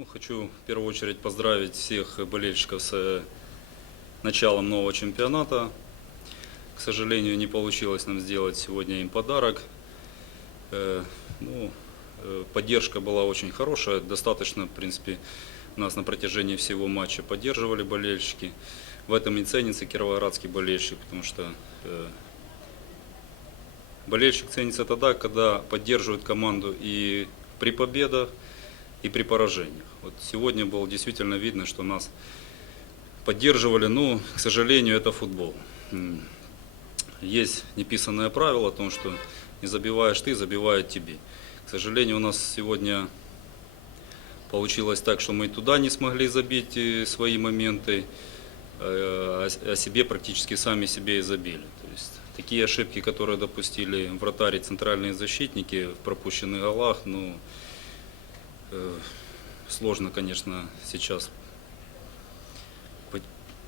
Ну, хочу в первую очередь поздравить всех болельщиков с э, началом нового чемпионата. К сожалению, не получилось нам сделать сегодня им подарок. Э, Ну, э, поддержка была очень хорошая, достаточно, в принципе, нас на протяжении всего матча поддерживали болельщики. В этом и ценится кировоградский болельщик, потому что болельщик ценится тогда, когда поддерживает команду и при победах, и при поражениях. Вот сегодня было действительно видно, что нас поддерживали, но, к сожалению, это футбол. Есть неписанное правило о том, что не забиваешь ты, забивают тебе. К сожалению, у нас сегодня получилось так, что мы туда не смогли забить э, свои моменты, а себе практически сами себе и забили. То есть такие ошибки, которые допустили вратари, центральные защитники в пропущенных голах, ну, сложно, конечно, сейчас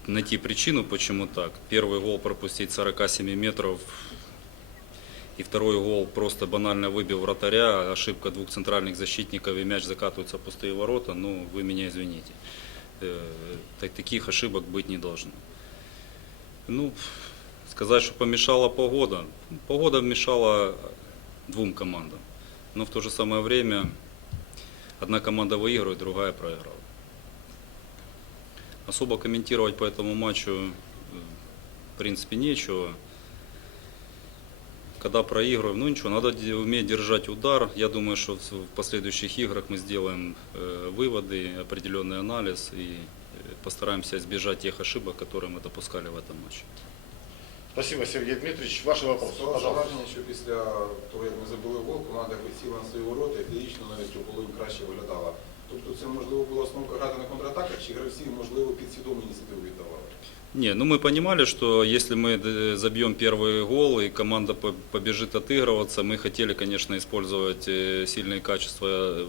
найти причину, почему так. Первый гол пропустить с 47 метров и второй гол просто банально выбил вратаря, ошибка двух центральных защитников и мяч закатывается в пустые ворота, ну вы меня извините. Э, так- таких ошибок быть не должно. Ну, сказать, что помешала погода. Погода мешала двум командам. Но в то же самое время одна команда выигрывает, другая проиграла. Особо комментировать по этому матчу э, в принципе нечего. Когда проигрываем, ну ничего, надо уметь держать удар. Я думаю, что в в последующих играх мы сделаем э, выводы, определенный анализ и э, постараемся избежать тех ошибок, которые мы допускали в этом матче. Спасибо, Сергей Дмитриевич. Ваши вопросы, Склалося пожалуйста. враження, що після того, як ми забили гол, команда хотіла на свої ворота і фізично навіть у половині краще виглядала. Тобто це можливо була основка грати на контратаках, чи гравці, можливо, підсвідому ініціативу віддавали? Не, ну мы понимали, что если мы э, забьем первый гол и команда по- побежит отыгрываться, мы хотели, конечно, использовать э, сильные качества, э,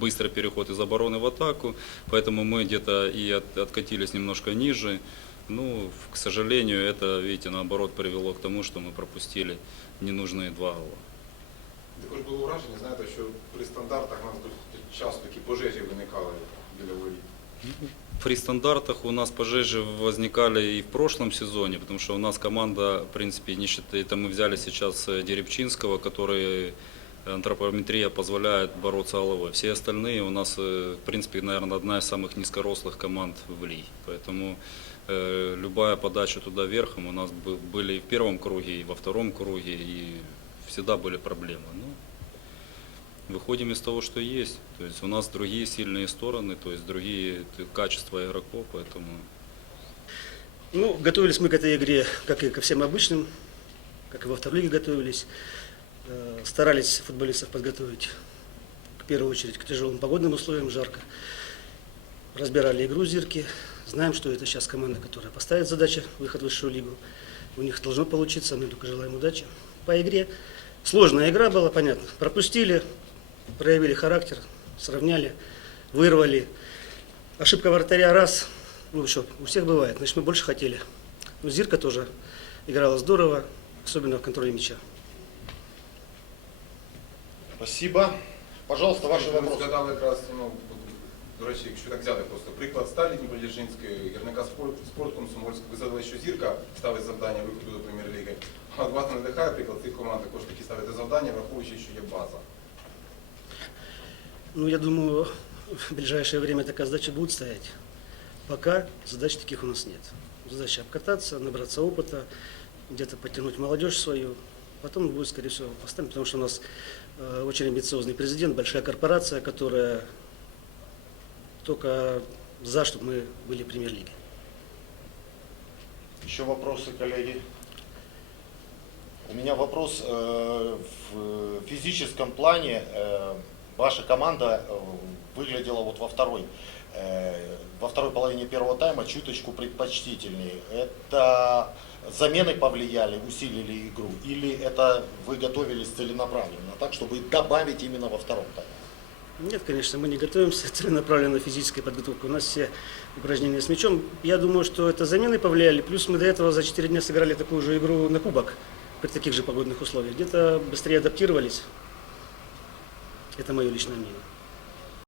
быстрый переход из обороны в атаку, поэтому мы где-то и от- откатились немножко ниже. Ну, к сожалению, это, видите, наоборот привело к тому, что мы пропустили ненужные два гола. Також було враження, знаєте, що при стандартах у нас досить часто такі пожежі виникали біля воріт. При стандартах у нас пожежи возникали и в прошлом сезоне, потому что у нас команда, в принципе, не считая, это мы взяли сейчас э, Деребчинского, который антропометрия позволяет бороться головой. Все остальные у нас, э, в принципе, наверное, одна из самых низкорослых команд в лиге. Поэтому э, любая подача туда верхом у нас бы- были и в первом круге, и во втором круге, и всегда были проблемы. Ну, выходим из того, что есть. То есть у нас другие сильные стороны, то есть другие т- качества игроков, поэтому Ну, готовились мы к этой игре, как и ко всем обычным, как и во второй лиге готовились. Э, Старались футболистов подготовить, в первую очередь, к тяжелым погодным условиям, жарко. Разбирали игру Зирки. Знаем, что это сейчас команда, которая поставит задачу выход в высшую лигу. У них должно получиться, мы только желаем удачи. По игре сложная игра была, понятно. Пропустили, проявили характер, сравняли, вырвали. Ошибка вратаря раз, ну что, у всех бывает, значит мы больше хотели. Ну, Зирка тоже играла здорово, особенно в контроле мяча. Спасибо. Пожалуйста, ваши Ми вопросы. згадали якраз, ну, до речі, якщо так взяти просто приклад Сталі Дніпродзержинської, гірника спорт, спорт Комсомольськ, ви згадали, що зірка ставить завдання виходу до прем'єр-ліги. А от вас не надихає приклад цих команд також такі ставити завдання, враховуючи, що є база. Ну, я думаю, в ближайшее время такая задача будет стоять. Пока задач таких у нас нет. Задача обкататься, набраться опыта, где-то подтянуть молодежь свою. Потом будет, скорее всего, поставим, потому что у нас э, очень амбициозный президент, большая корпорация, которая только за, чтобы мы были в премьер-лиге. Еще вопросы, коллеги? У меня вопрос э, в физическом плане. э, Ваша команда выглядела вот во второй, второй половине первого тайма чуточку предпочтительнее. Это замены повлияли, усилили игру? Или это вы готовились целенаправленно, так, чтобы добавить именно во втором тайме? Нет, конечно, мы не готовимся целенаправленно физической подготовке. У нас все упражнения с мячом. Я думаю, что это замены повлияли. Плюс мы до этого за 4 дня сыграли такую же игру на кубок при таких же погодных условиях. Где-то быстрее адаптировались. Это мое личное мнение.